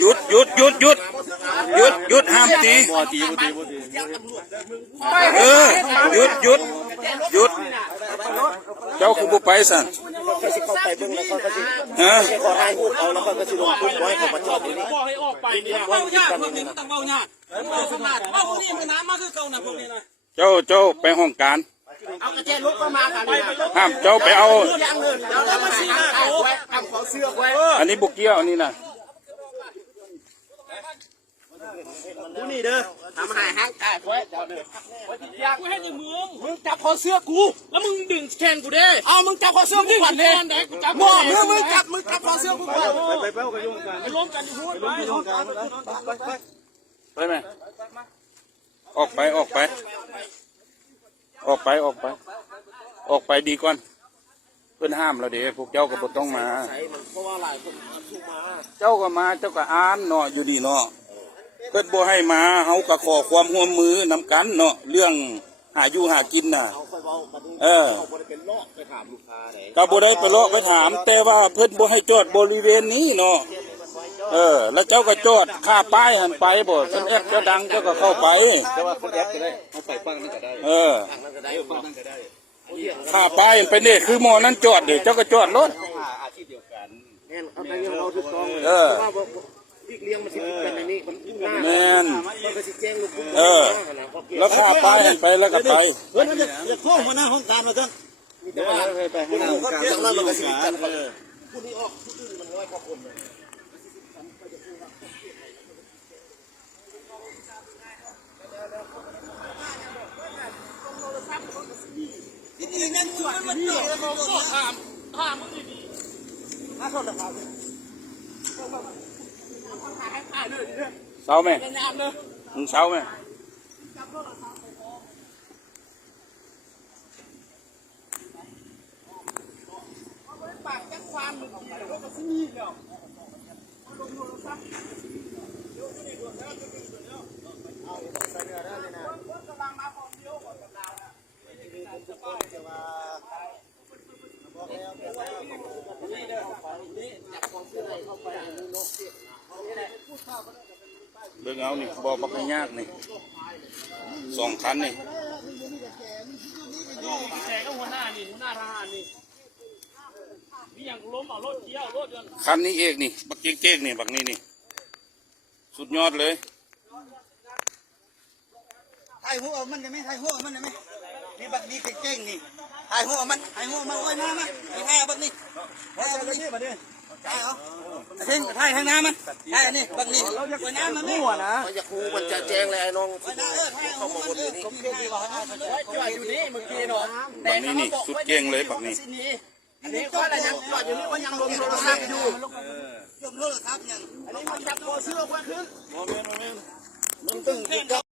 หยุดห้ามตีหยุดเจ้าคือบุไปสันเขาสิเข้าไปเบิ่งแล้วเขาก็สิขอถ่ายรูปเอาแล้วก็สิลงปุ๊บไว้เขามาจอดอยู่นี่บอกให้ออกไปเนี่ยเบ้ายากพวกนี้มันต้องเบ้ายากเบ้านี่มันน้ำมากคือเก่านะพวกนี้นะเจ้าไปห้องการเอากระเจี๊ยบลุกมากันห้ามเจ้าไปเอาแล้วมาซีนาเขาทำของเสื้อไว้อันนี้บุกเกี้ยวอันนี้นะกูนี่เด้อทำหายห้างแตกไว้กูให้ในมึงจับคอเสื้อกูแล้วมึงดึงแขนกูได้เอามึงจับคอเสื้อกูก่อนเลยมึงจับคอเสื้อกูก่อนไปเป้ากันยุ่งกันไปล้มกันอยู่พูดไปไหมออกไปดีก่อนเพื่อนห้ามเราเดี๋ยวพวกเจ้าก็บ่ต้องมาเพราะว่าหลายคนถูกมาเจ้าก็มาเจ้าก็อ่านเนาะอยู่ดีเนาะเพิ่นบ่ให้มาเฮาก็ขอความร่วมมือนำกันเนาะเรื่องหาอยู่หากินน่ะเขาบ่ได้เป็นเลาะไปถามลูกค้าไหนก็บ่ได้ไปเลาะไปถามแต่ว่าเพิ่นบ่ให้จอดบริเวณนี้เนาะแล้วเจ้าก็จอดข้าป้ายหันไปบ่เพิ่นแอปเจ้าดังเจ้าก็เข้าไปแต่ว่าเพิ่นแอปก็ได้เอาไปฟังนั่นก็ได้ฟังนั่นก็ได้ฟังนั่นก็ได้ข้าป้ายหันไปนี่คือหม้อนั้นจอดเด้เจ้าก็จอดรถอาชีพเดียวกันแม่นเอาไปเราถูกต้องที่เลี้ยงมันสิเป็นอันนี้มันแม่นมันก็สิแจ้งลูกแล้วข้าป้ายหันไปแล้วก็ไปเฮ้ยอย่าโค้งมาหน้าห้องการมาซั่นแต่ว่าไปห้องการจังนั้นมันก็สิกันผู้นี้ออกผู้อื่นมัน100กว่าคนเลยนี่นั่นส่วนมันเกิดแล้วก็ถามมึงดีๆน่าโทษนะครับเศร้าไหมมึงเศร้าไหมปากแจ้งความมึงดีแล้วก็ซื้อนี่แล้วลงโทรศัพท์เดี๋ยวนี่ด่วนแล้วเอาใส่เรือได้เลยนะกำลังมาพร้อมเดียวก่อนเราเบิ่งเอานี่บ่บักยากนี่2 คันนี่แกก็หัวหน้าทหารนี่มีอย่างล้มเอารถเกี่ยวรถยนต์คันนี้เอกนี่บักเจ๊กนี่บักนี่สุดยอดเลยถ่ายหัวมันได้ไหมถ่ายหัวมันได้ไหมนี่บักนี่เก่งนี่ถ่ายหัวมันโอ้ยมาถ่ายบักนี่ถ่ายบักนี่มาดิถ่ายเอาทิ้งถ่ายทางน้ำมันถ่ายอันนี้บักนี่เราจะไปน้ำมันไม่หัวนะมันจะคูมันจะแจ้งเลยไอ้น้องเข้ามาบนนี้จ่อยอยู่นี่เมื่อกี้เนาะบักนี่สุดเก่งเลยบักนี่อันนี้ก็อะไรยังจอดอยู่นี่ว่ายังลงโทรศัพท์อยู่ลงโทรศัพท์ยังอันนี้มันจับคอเสื้อควันขึ้นมันตึง